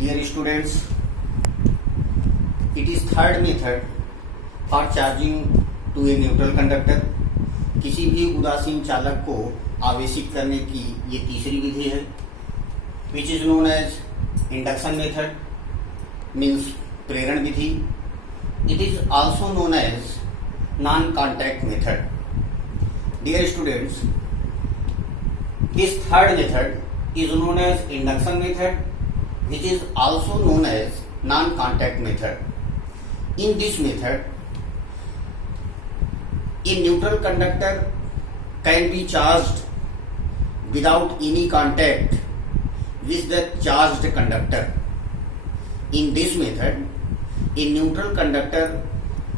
Dear students, it is third method for charging to a neutral conductor. किसी भी उदासीन चालक को आवेशित करने की ये तीसरी विधि है, which is known as induction method, means प्रेरण विधि. It is also known as non-contact method. Dear students, this third method is known as induction method, which is also known as non-contact method. In this method, a neutral conductor can be charged without any contact with the charged conductor. In this method, a neutral conductor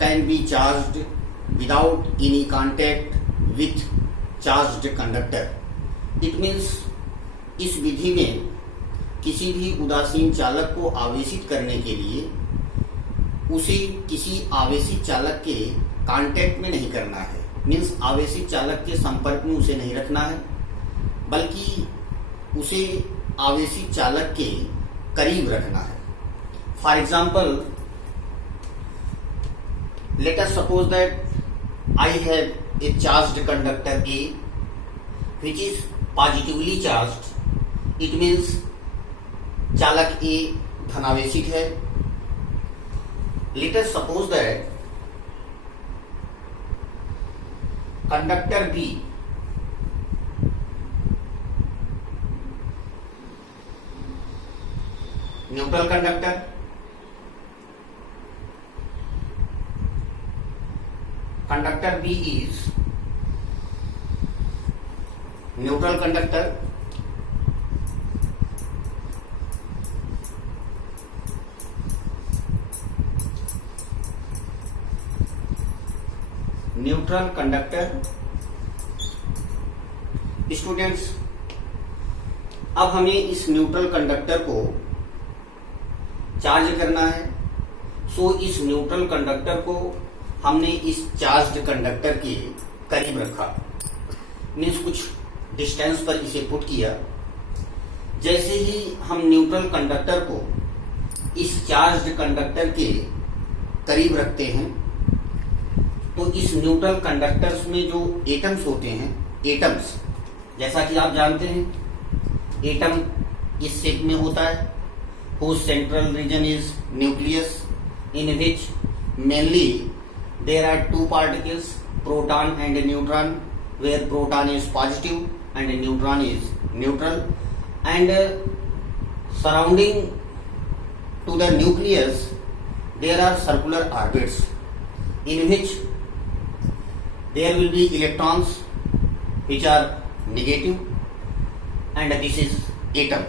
can be charged without any contact with charged conductor. It means इस विधि में किसी भी उदासीन चालक को आवेशित करने के लिए उसे किसी आवेशित चालक के कांटेक्ट में नहीं करना है, मीन्स आवेशित चालक के संपर्क में उसे नहीं रखना है, बल्कि उसे आवेशित चालक के करीब रखना है. For example, let us suppose that I have a charged conductor A which is positively charged. It means चालक A धनावेशित है. Let us suppose that conductor B neutral conductor, conductor B is neutral conductor. Neutral conductor. Students, अब हमें इस neutral conductor को charge करना है. सो इस neutral conductor को हमने इस चार्ज्ड कंडक्टर के करीब रखा, मीन्स कुछ डिस्टेंस पर इसे पुट किया. जैसे ही हम न्यूट्रल कंडक्टर को इस चार्ज्ड कंडक्टर के करीब रखते हैं तो इस न्यूट्रल कंडक्टर्स में जो एटम्स होते हैं, एटम्स जैसा कि आप जानते हैं, एटम इस शेप में होता है, whose central region is nucleus, in which mainly there are two particles, proton and neutron, where proton is positive and neutron is neutral, and surrounding to the nucleus there are circular orbits in which there will be electrons which are negative, and this is atom.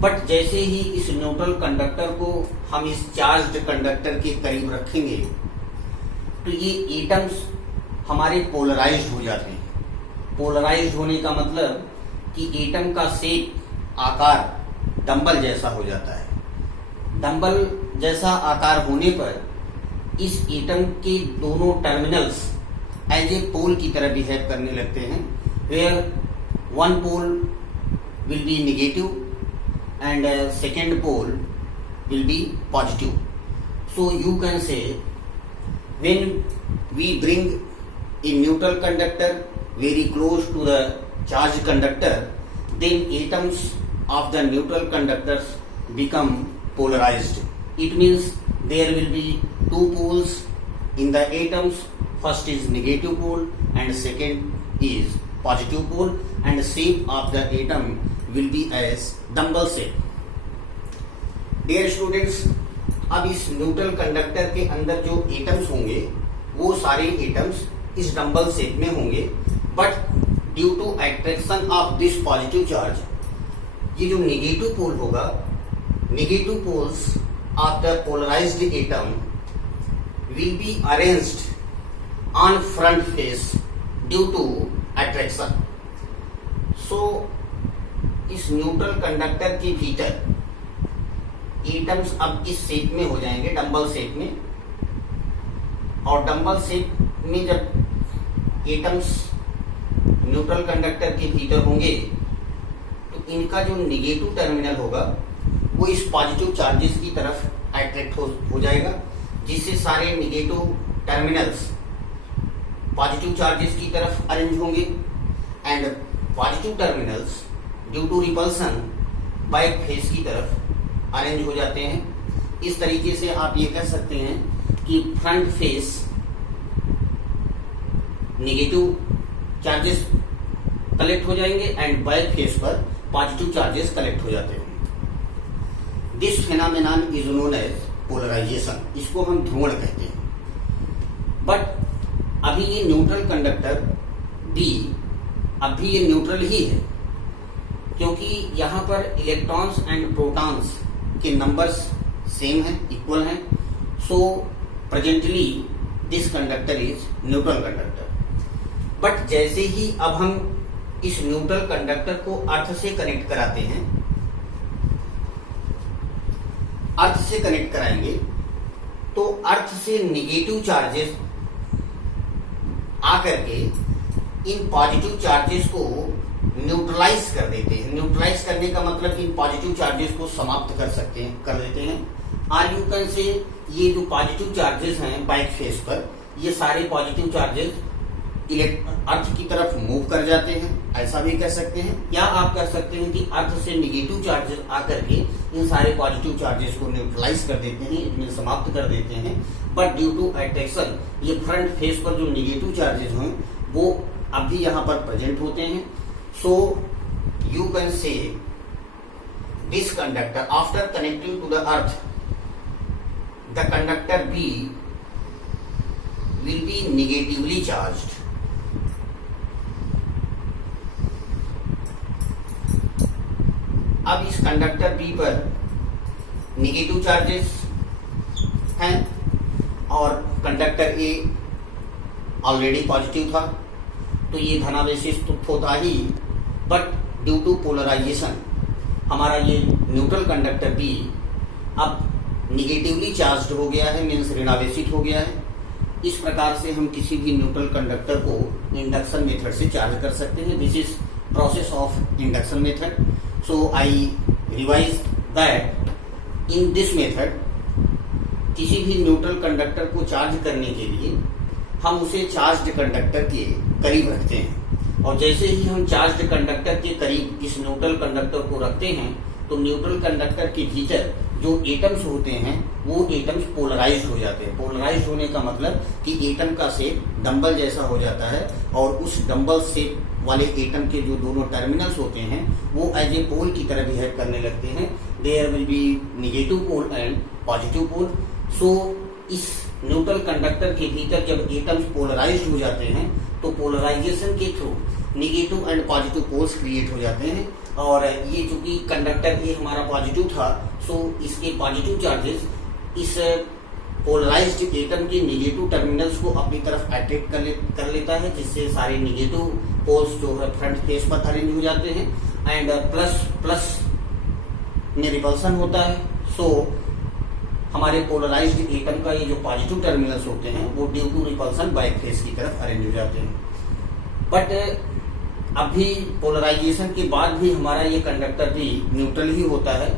But जैसे ही इस neutral conductor को हम इस charged conductor के करीब रखेंगे तो ये एटम्स हमारे पोलराइज्ड हो जाते हैं. पोलराइज्ड होने का मतलब कि एटम का शेप, आकार डंबल जैसा हो जाता है. डंबल जैसा आकार होने पर इस एटम के दोनों टर्मिनल्स एज ए पोल की तरह बिहेव करने लगते हैं, where one pole will be negative and second pole will be positive. So you can say when we bring a neutral conductor very close to the charged conductor, then atoms of the neutral conductors become polarized. It means there will be two poles in the atoms. First is negative pole and second is positive pole, and the shape of the atom will be as dumbbell shape. Dear students, अब इस neutral conductor के अंदर जो atoms होंगे वो सारे atoms इस dumbbell shape में होंगे, but due to attraction of this positive charge, ये जो नेगेटिव पोल होगा, negative poles of the polarized atom will be arranged on front face due to attraction. So इस न्यूट्रल कंडक्टर के भीतर atoms अब इस शेप में हो जाएंगे, डंबल शेप में. और डंबल शेप में जब एटम्स न्यूट्रल कंडक्टर के भीतर होंगे तो इनका जो नेगेटिव टर्मिनल होगा वो इस पॉजिटिव चार्जेस की तरफ अट्रैक्ट हो जाएगा, जिससे सारे निगेटिव टर्मिनल्स पॉजिटिव चार्जेस की तरफ अरेंज होंगे and positive terminals due to repulsion back face की तरफ अरेंज हो जाते हैं। इस तरीके से आप ये कह सकते हैं कि front face negative charges collect हो जाएंगे एंड बैक फेस पर पॉजिटिव चार्जेस कलेक्ट हो जाते हैं। This phenomenon is known as polarization, इसको हम ध्रुवण कहते हैं। बट अभी ये न्यूट्रल कंडक्टर बी अभी ये न्यूट्रल ही है, क्योंकि यहां पर इलेक्ट्रॉन्स एंड प्रोटॉन्स के नंबर्स सेम हैं, इक्वल हैं। So presently this conductor is neutral conductor. But जैसे ही अब हम इस न्यूट्रल कंडक्टर को अर्थ से कनेक्ट कराते हैं, अर्थ से कनेक्ट कराएंगे तो अर्थ से नेगेटिव चार्जेस आकर के इन पॉजिटिव चार्जेस को न्यूट्रलाइज कर देते हैं। न्यूट्रलाइज करने का मतलब इन पॉजिटिव चार्जेस को समाप्त कर देते हैं। आर यू कैन से ये जो पॉजिटिव चार्जेस हैं बैक फेस पर, ये सारे पॉजिटिव चार्जेस अर्थ की तरफ मूव कर जाते हैं, ऐसा भी कह सकते हैं। या आप कह सकते हैं कि अर्थ से नेगेटिव चार्जेस आकर के इन सारे पॉजिटिव चार्जेस को न्यूट्रलाइज कर देते हैं, इनमें समाप्त कर देते हैं। बट ड्यू टू अट्रैक्शन ये फ्रंट फेस पर जो नेगेटिव चार्जेस हैं वो अभी यहां पर प्रेजेंट होते हैं। So you can say this conductor after connecting to the earth the conductor B will be negatively charged. अब इस कंडक्टर बी पर नेगेटिव चार्जेस हैं और कंडक्टर ए ऑलरेडी पॉजिटिव था, तो ये धनावेशित तो होता ही। बट ड्यू टू पोलराइजेशन हमारा ये न्यूट्रल कंडक्टर बी अब निगेटिवली चार्ज्ड हो गया है, मीन्स ऋणावेशित हो गया है। इस प्रकार से हम किसी भी न्यूट्रल कंडक्टर को इंडक्शन मेथड से चार्ज कर सकते हैं। This is process of induction method. So I revise that in this method किसी भी न्यूट्रल कंडक्टर को चार्ज करने के लिए हम उसे चार्ज्ड कंडक्टर के करीब रखते हैं, और जैसे ही हम चार्ज्ड कंडक्टर के करीब इस न्यूट्रल कंडक्टर को रखते हैं तो न्यूट्रल कंडक्टर के भीतर जो एटम्स होते हैं वो एटम्स पोलराइज्ड हो जाते हैं। पोलराइज्ड होने का मतलब कि एटम का शेप डंबल जैसा हो जाता है, और उस डंबल शेप वाले एटम के जो दोनों टर्मिनल्स होते हैं वो एज ए पोल की तरह बिहेव करने लगते हैं। There will be negative pole and positive pole. So इस न्यूट्रल कंडक्टर के भीतर जब एटम्स पोलराइज्ड हो जाते हैं तो पोलराइजेशन के through negative and positive poles create हो जाते हैं। और ये चूंकि कंडक्टर ए हमारा पॉजिटिव था, सो इसके पॉजिटिव चार्जेस इस पोलराइज्ड एटम के नेगेटिव टर्मिनल्स को अपनी तरफ अट्रैक्ट कर लेता है, जिससे सारे नेगेटिव पोल्स जो है फ्रंट फेस पर अरेंज हो जाते हैं एंड प्लस प्लस में रिपल्सन होता है। सो हमारे पोलराइज्ड एटम का ये जो पॉजिटिव टर्मिनल्स होते हैं वो due to repulsion back face की तरफ अरेंज हो जाते हैं। बट अभी पोलराइजेशन के बाद भी हमारा ये कंडक्टर भी न्यूट्रल ही होता है,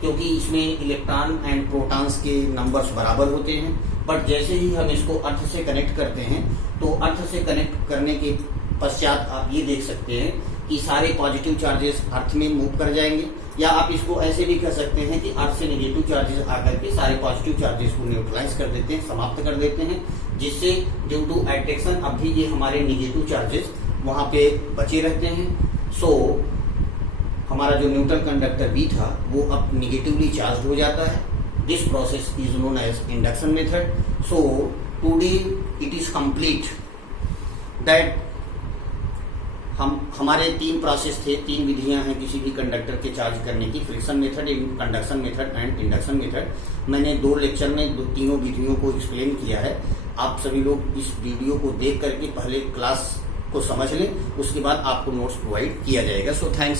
क्योंकि इसमें इलेक्ट्रॉन एंड प्रोटॉन्स के नंबर्स बराबर होते हैं। बट जैसे ही हम इसको अर्थ से कनेक्ट करते हैं तो अर्थ से कनेक्ट करने के पश्चात आप ये देख सकते हैं कि सारे पॉजिटिव चार्जेस अर्थ में मूव कर जाएंगे, या आप इसको ऐसे भी कह सकते हैं कि अर्थ से नेगेटिव चार्जेस आकर के सारे पॉजिटिव चार्जेस को न्यूट्रलाइज कर देते हैं, समाप्त कर देते हैं, जिससे ड्यू टू अट्रैक्शन अब भी ये हमारे नेगेटिव चार्जेस वहां पे बचे रहते हैं। सो हमारा जो न्यूट्रल कंडक्टर बी था वो अब निगेटिवली चार्ज हो जाता है। This process is known as induction method. So today it is complete that हमारे 3 प्रोसेस थे, 3 विधियां हैं किसी भी कंडक्टर के चार्ज करने की, friction method, conduction method and induction method. मैंने 2 लेक्चर में तीनों विधियों को एक्सप्लेन किया है। आप सभी लोग इस वीडियो को देख करके पहले क्लास को समझ लें, उसके बाद आपको नोट्स प्रोवाइड किया जाएगा। So thanks.